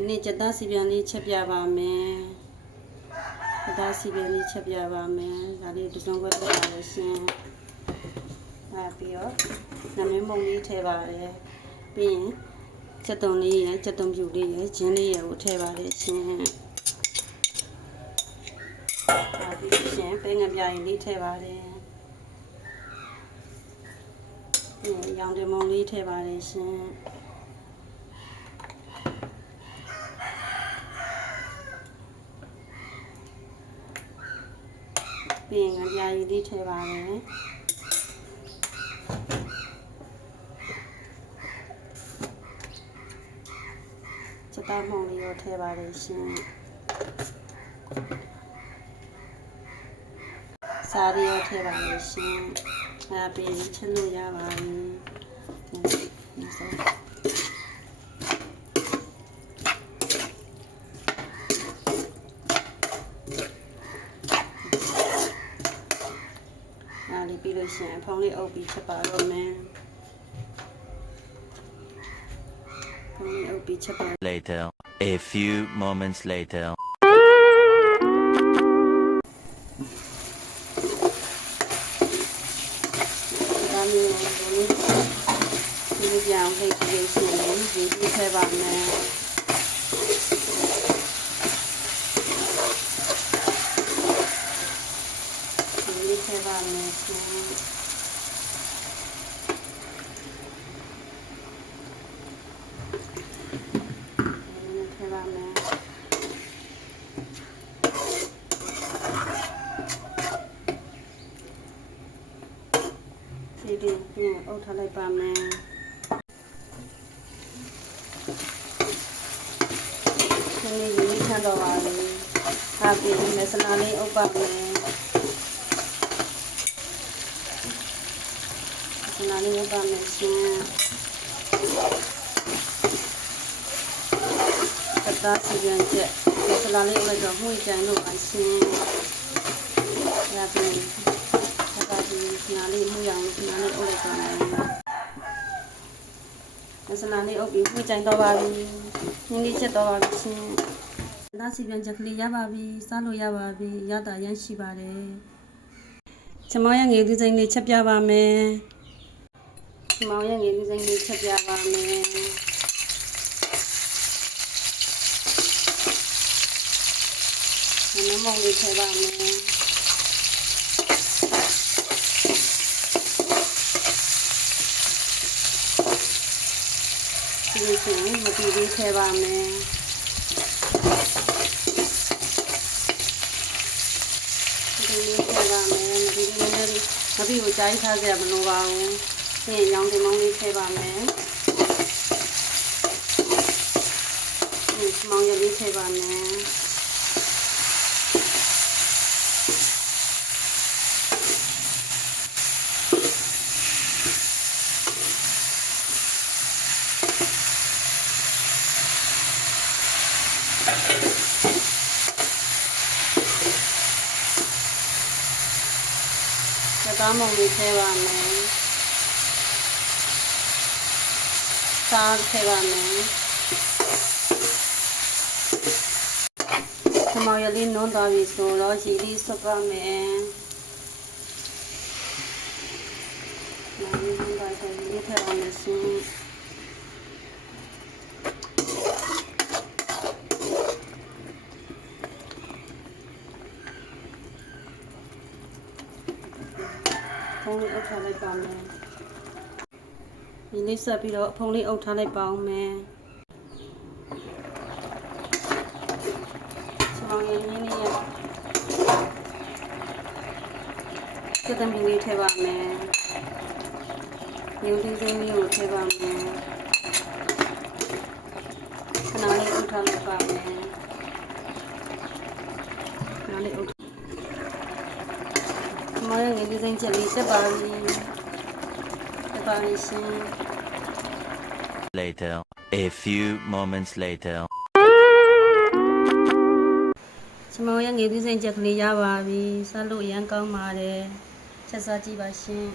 ဒီနေ့ကြက်သားစီပြန်လေးချက်ပြပါမယ်ကြက်သားစီပြန်လေးချက်ပြပါမယ်ဒါလေးတစ်စုံခွက်ထည့်ပါလို့ရှင်ပြီးတော့နမင်းမုံလေးထည့်ပါတယ်ပြီးရင်ချက်သွန်လေးရယ်ချက်သွန်ပြူလေးရယ်ဂျင်းလေးရယ်ကိုထည့်ပါလေရှင်ပြီးရှင်ပဲငပြားရင်လေးထည့်ပါတယ်ရောင်တင်မုံလေးထည့်ပါလေရှင်ပြီးရင်ငပြားလေးထည့်ပါတယ်ချက်သားမုံလေးကိုထည့်ပါလေရှင်စားရီကိုထည့်ပါလေရှင်ပြီးချက်လို့ရပါပြီဒီဆုံးလေးပြီးလို့ရှိရင်ဖုံးလေးအုပ်ပြီးချက်ပါတော့မယ်ဖုံးလေးအုပ်ပြီးချက်ပါ Later, a few moments later. ဒါမျိုးဒီကြောင်ဟိတ်ပြီးရှင်ဒီထည့်ပါမယ်ဒီထည့်ပါမယ်ရှင်ဒီပြင်အုပ်ထားလိုက်ပါမယ်ဒီနေ့ဒီထပ်တော့ပါလေဟာပြီးမစလာလေးအုပ်ပါမယ်မစလာလေးအုပ်ပါမယ်ရှင်တသားစီပြန်ချက်မစလာလေးအုပ်လိုက်တော့မှုကြိုင်လို့ပါရှင်ရပြီဒီနာလေးမှုရအောင်ဒီနာလေးအုပ်လိုက်ပါမယ်မစလာလေးအုပ်ပြီးမှုကြိုင်တော့ပါပြီနင်းလေးချက်တော့ပါပြီရှင်ဒါစီပြန်ချက်ကလေးရပါပြီစားလို့ရပါပြီရတာရမ်းရှိပါတယ်ချမောင်ရဲ့ငယ်သူစိမ့်လေးချက်ပြပါမယ်ချမောင်ရဲ့ငယ်သူစိမ့်လေးချက်ပြပါမယ်နမုံလေးထည့်ပါမယ်ဒီလိုမတူလေးထည့်ပါမယ်ဒီလိုထည့်ပါမယ်ဒီလိုနဲ့မပြီးကိုကြားထားကြမလို့ပါဘူးပြီးရင်ရောင်တင်မောင်းလေးထည့်ပါမယ်မောင်ရလေးထည့်ပါမယ်သားမုံလေးထည့်ပါမယ်စားထည့်ပါမယ်ချမောင်ရလေးနုံးသွားပြီဆိုတော့ရေလေးဆွတ်ပါမယ်နုံးသွားဆိုရေလေးထည့်ပါမယ်ရှင်ဖုံးလေးအုပ်ထားလိုက်ပါမယ်ဒီလေးဆက်ပြီးတော့ဖုံးလေးအုပ်ထားလိုက်ပါအောင်မယ်ချောင်းရင်းလေးနဲ့ကျတဲ့မီလေးထည့်ပါမယ်ရုပ်သေးသေးလေးကိုထည့်ပါမယ်ခဏလေးအုပ်ထားလိုက်ပါမယ်ခဏလေးအုပ်မောင်ရဲ့ငယ်လေးစိမ့်ချက်လေးတက်ပါပြီတက်ပါပြီရှင် Later, a few moments later. ချမောင်ရဲ့ငယ်လေးစိမ့်ချက်ကလေးရပါပြီစားလို့အရန်ကောင်းပါတယ်ချက်စားကြည့်ပါရှင်